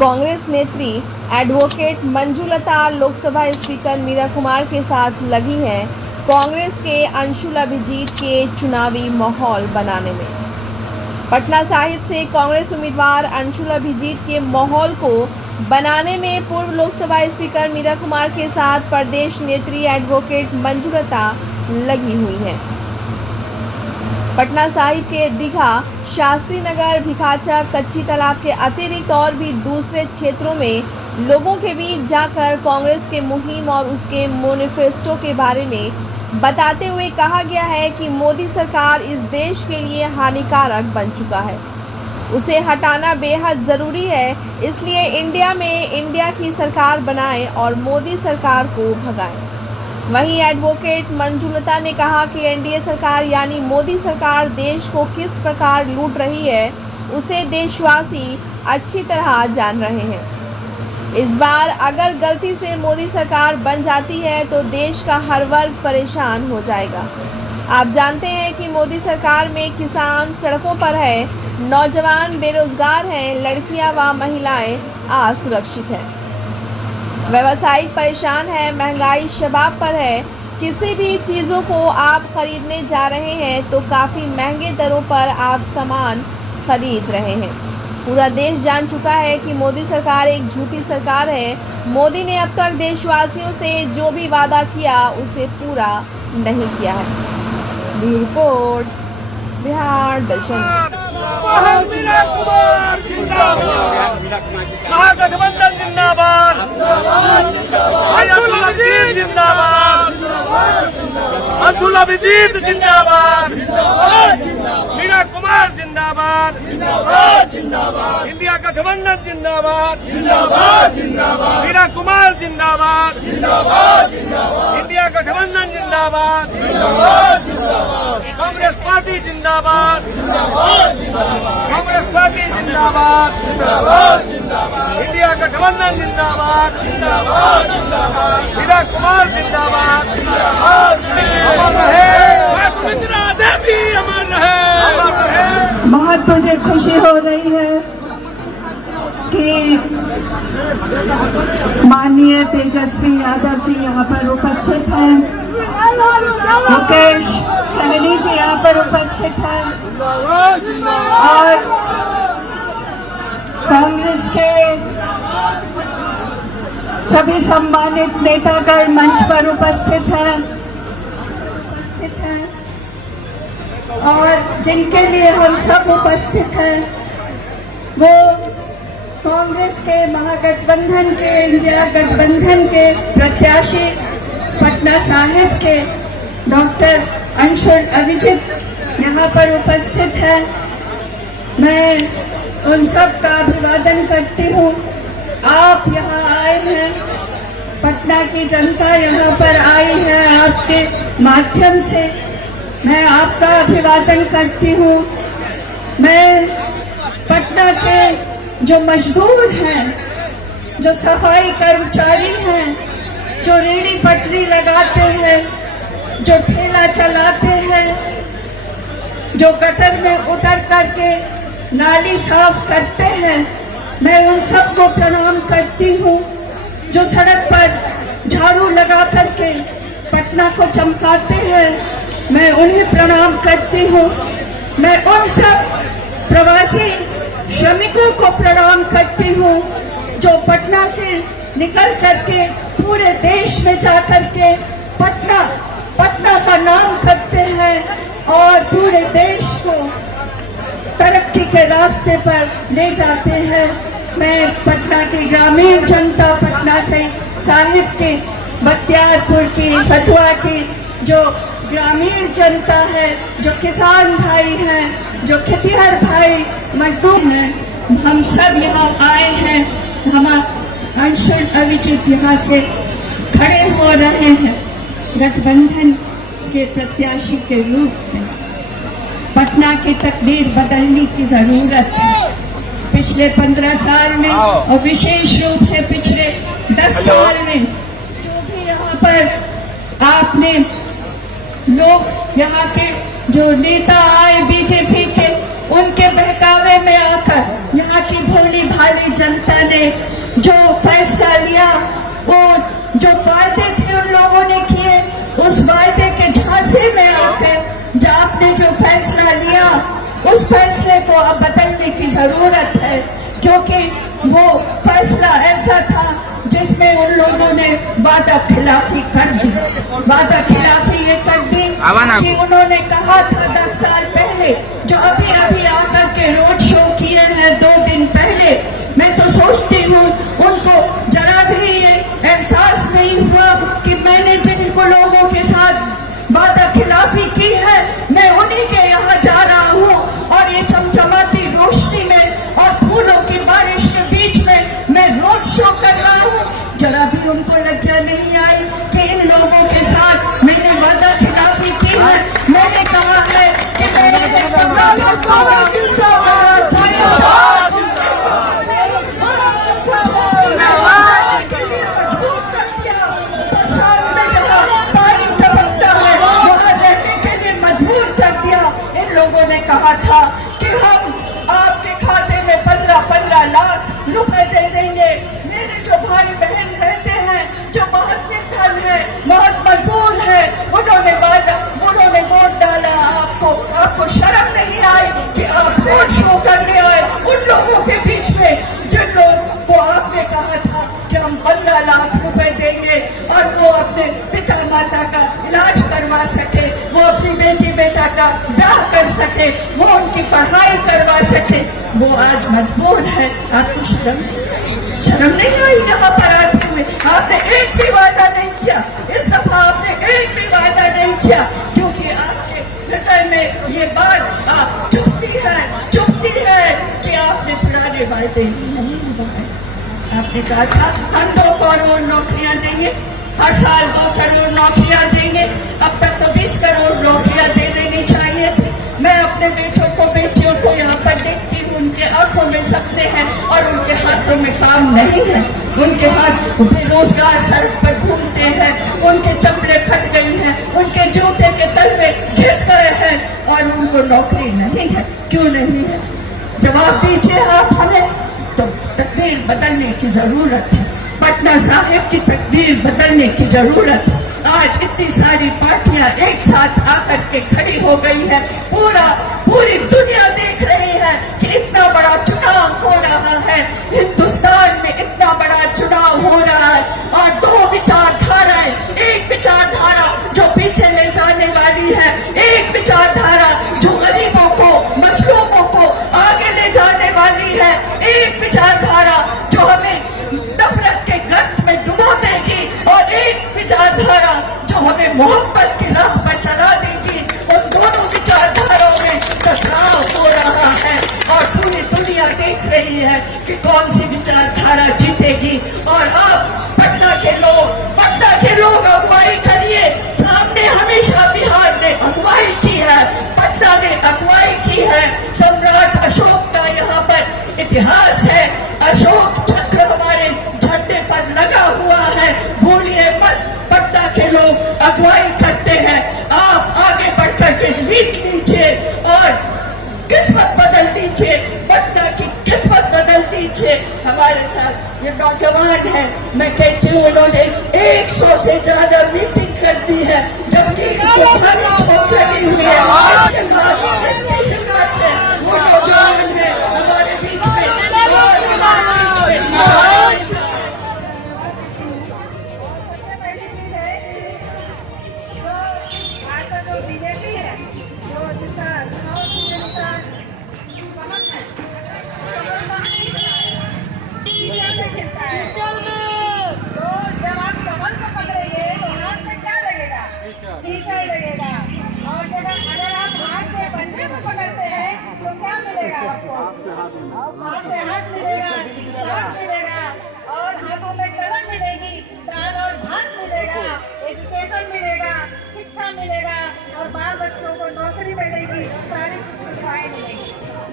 कांग्रेस नेत्री advocate Manjulata Lok Sabha speaker Meera Kumar के साथ लगी हैं कांग्रेस के अंशुल अभिजीत के चुनावी माहौल बनाने में। पटना साहिब से कांग्रेस उम्मीदवार अंशुल अभिजीत के माहौल को बनाने में पूर्व लोकसभा स्पीकर मीरा कुमार के साथ प्रदेश नेत्री एडवोकेट मंजुलता लगी हुई हैं। पटना साहिब के दीघा, शास्त्री नगर, भिखाचा, कच्ची तालाब के अतिरिक्त और भी दूसरे क्षेत्रों में लोगों के बीच जाकर कांग्रेस के मुहिम और उसके मैनिफेस्टो के बारे में बताते हुए कहा गया है कि मोदी सरकार इस देश के लिए हानिकारक बन चुका है, उसे हटाना बेहद ज़रूरी है, इसलिए इंडिया में इंडिया की सरकार बनाएं और मोदी सरकार को भगाएं। वहीं एडवोकेट मंजुलता ने कहा कि एनडीए सरकार यानी मोदी सरकार देश को किस प्रकार लूट रही है, उसे देशवासी अच्छी तरह जान रहे हैं। इस बार अगर गलती से मोदी सरकार बन जाती है तो देश का हर वर्ग परेशान हो जाएगा। आप जानते हैं कि मोदी सरकार में किसान सड़कों पर है, नौजवान बेरोजगार हैं, लड़कियां व महिलाएं असुरक्षित हैं, व्यवसायी परेशान है, महंगाई शबाब पर है। किसी भी चीज़ों को आप खरीदने जा रहे हैं तो काफ़ी महंगे दरों पर आप सामान खरीद रहे हैं। पूरा देश जान चुका है कि मोदी सरकार एक झूठी सरकार है। मोदी ने अब तक देशवासियों से जो भी वादा किया उसे पूरा नहीं किया है। ब्यूरो रिपोर्ट, बिहार दर्शन। मीरा कुमार जिंदाबाद, महागठबंधन जिंदाबाद, अंशुल अभिजीत जिंदाबाद, अंशुल अभिजीत जिंदाबाद, मीरा कुमार जिंदाबाद, इंडिया गठबंधन जिंदाबाद, मीरा कुमार जिंदाबाद, इंडिया गठबंधन जिंदाबाद, कांग्रेस पार्टी जिंदाबाद, कांग्रेस पार्टी जिंदाबाद, इंडिया गठबंधन जिंदाबाद, मीरा कुमार जिंदाबाद, अमर रहे सुमित्रा देवी, अमर रहे। बहुत मुझे खुशी हो रही है कि माननीय तेजस्वी यादव जी यहाँ पर उपस्थित हैं, मुकेश सहनी जी यहाँ पर उपस्थित हैं और कांग्रेस के सभी सम्मानित नेतागण मंच पर उपस्थित हैं और जिनके लिए हम सब उपस्थित हैं वो कांग्रेस के महागठबंधन के, इंडिया गठबंधन के प्रत्याशी पटना साहिब के डॉक्टर अंशुल अभिजीत यहाँ पर उपस्थित है। मैं उन सब का अभिवादन करती हूँ। आप यहाँ आए हैं, पटना की जनता यहाँ पर आई है, आपके माध्यम से मैं आपका अभिवादन करती हूँ। मैं पटना के जो मजदूर हैं, जो सफाई कर्मचारी हैं, जो रेहड़ी पटरी लगाते हैं, जो ठेला चलाते हैं, जो गटर में उतर करके नाली साफ करते हैं, मैं उन सबको प्रणाम करती हूँ। जो सड़क पर झाड़ू लगा करके पटना को चमकाते हैं, मैं उन्हें प्रणाम करती हूँ। मैं उन सब प्रवासी श्रमिकों को प्रणाम करती हूँ जो पटना से निकल करके पूरे देश में जाकर के पटना का नाम करते हैं और पूरे देश को तरक्की के रास्ते पर ले जाते हैं। मैं पटना की ग्रामीण जनता, पटना से साहिब की, बख्तियारपुर की, फतुहा की जो ग्रामीण जनता है, जो किसान भाई हैं, जो खेतिहर भाई मजदूर हैं, हम सब यहाँ आए हैं। हम अंशुल अभिजीत यहाँ से खड़े हो रहे हैं गठबंधन के प्रत्याशी के रूप में। पटना की तकदीर बदलने की जरूरत है। पिछले 15 साल में और विशेष रूप से पिछले 10 साल में जो भी यहाँ पर आपने लोग, यहाँ के जो नेता आए बीजेपी के, उनके बहकावे में आकर यहाँ की भोली भाली जनता ने उस फैसले को अब बदलने की जरूरत है, क्योंकि वो फैसला ऐसा था जिसमें उन लोगों ने वादा खिलाफी कर दी। वादा खिलाफी ये कर दी कि उन्होंने कहा था 10 साल पहले, जो अभी अभी आकर के रोड शो किए हैं 2 दिन पहले, मैं तो सोचती हूँ उनको जरा भी ये एहसास नहीं हुआ कि मैंने जिन लोगों के साथ वादा खिलाफी की है, मैं उन्हीं के यहाँ जा रहा हूँ और ये चमचमाती रोशनी में और फूलों की बारिश के बीच में मैं रोड शो कर रहा हूँ। जरा भी उनको लज्जा नहीं आई कि इन लोगों के साथ मैंने वादा खिलाफी की है। मैंने कहा है कि लोगों ने कहा था कि हम आपके खाते में 15-15 लाख रुपए दे देंगे। मेरे जो भाई बहन रहते हैं, जो बहुत निर्धन है, बहुत मजबूर है, उन्होंने वोट डाला आपको शर्म नहीं आई कि आप रोड शो करने आए उन लोगों के बीच में जिन लोग को आपने कहा था कि हम 15 लाख रुपए देंगे और वो अपने पिता माता का इलाज करवा सके, वो अपनी बेटी बेटा का ब्याह कर सके, वो उनकी पढ़ाई करवा सके। वो आज मजबूर है। आपको शर्म नहीं आई यहाँ पर आते हुए? आपने एक भी वादा नहीं किया। इस दफा आपने एक भी वादा नहीं किया, क्योंकि आपके हृदय में ये बात चुभती है कि आपने पुराने वादे नहीं निभाए। आपने कहा था हम 2 करोड़ नौकरियां देंगे, हर साल 2 करोड़ नौकरियां देंगे। अब तक तो 20 करोड़ नौकरियां दे देनी चाहिए थी। मैं अपने बेटों को बेटियों को यहाँ पर देखती हूँ, उनके आंखों में सपने हैं और उनके हाथों में काम नहीं है। उनके हाथ बेरोजगार सड़क पर घूमते हैं, उनके चप्पलें फट गई हैं, उनके जूते के तल में घिस गए हैं और उनको नौकरी नहीं है। क्यों नहीं है? जवाब दीजिए आप हमें। तो तकदीर बदलने की जरूरत है। पटना साहिब की तकदीर बदलने की जरूरत है। आज इतनी सारी पार्टियां एक साथ आकर के खड़ी हो गई है। पूरी दुनिया देख रही है कि इतना बड़ा चुनाव हो रहा है, हिंदुस्तान में इतना बड़ा चुनाव हो रहा है और 2 विचारधाराएं, एक विचारधारा जो पीछे ले जाने वाली है, एक विचारधारा जो गरीबों को, मजलूमों को आगे ले जाने वाली है, एक विचारधारा जो हमें नफरत के गर्त में डुबो देगी और एक विचारधारा जो हमें मोहब्बत की राह पर चला देगी। उन दोनों विचारधाराओं में टकराव हो रहा है और पूरी दुनिया देख रही है कि कौन सी विचारधारा जीतेगी। और आप पटना के लोग अगुवाई करिए। सामने हमेशा बिहार ने अगुवाई की है, पटना ने अगुवाई की है। सम्राट अशोक का यहाँ पर इतिहास है। अशोक चक्र हमारे झंडे पर लगा हुआ है, भूलिए मत। पटना के लोग अगुवाई करते हैं। आप आगे बढ़कर के लीड लीजिए और किस्मत बदल दीजिए, पटना की किस्मत बदल दीजिए। हमारे साथ ये नौजवान है, मैं कहती हूँ उन्होंने 100 से ज्यादा मीटिंग कर दी है, जबकि भारी चोट लगी हुई है। इसके बाद इतनी हिम्मत है, वो नौजवान है हमारे बीच में और हमारे बीच में सारे बीजेपी है जो जिसका खिलता है, तो जब आप कमल को पकड़ेंगे तो हाथ में क्या लगेगा? कीचड़ लगेगा। और अगर आप हाथ के पंजे में पकड़ते हैं तो क्या मिलेगा आपको? हाथ से हाथ मिलेगा, साथ मिलेगा और हाथों में कलम मिलेगी, दाल और भात मिलेगा, एजुकेशन मिलेगा, शिक्षा मिलेगा और बाल बच्चों को नौकरी मिलेगी, सारी सुख सुविधाएं मिलेगी।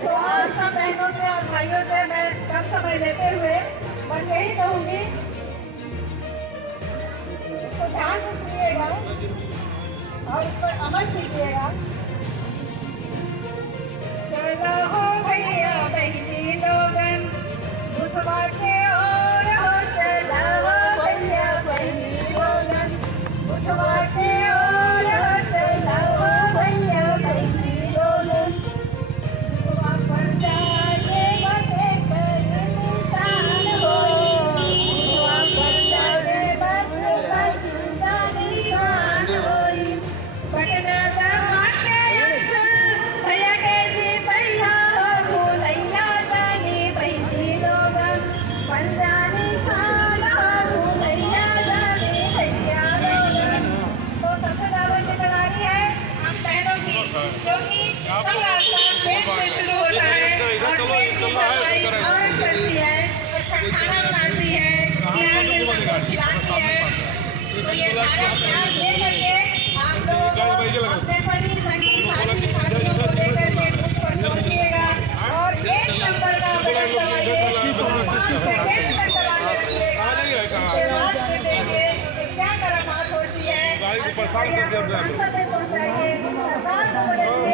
तो आज सब बहनों से और भाइयों से मैं कम समय लेते हुए बस यही कहूंगी, इसको ध्यान से सुनिएगा और इस पर अमल कीजिएगा। चलो हो भैया बहनी लोगन, बुधवार के और हो चला हो भैया बहनी लोगन, बुधवार के और हो चला हो भैया बहनी लोगन। हमारा प्यार ले करके आप लोग अपने सभी संगी साथियों को लेकर के बूथ पर पहुंचिएगा और 1 नंबर का बटन दबाइए और 5 सेकेंड तक दबाए रखिएगा। उसके बाद फिर देखिए कि क्या करामात होती है। सांसद में पहुंचाइए, सरकार को बदलिए,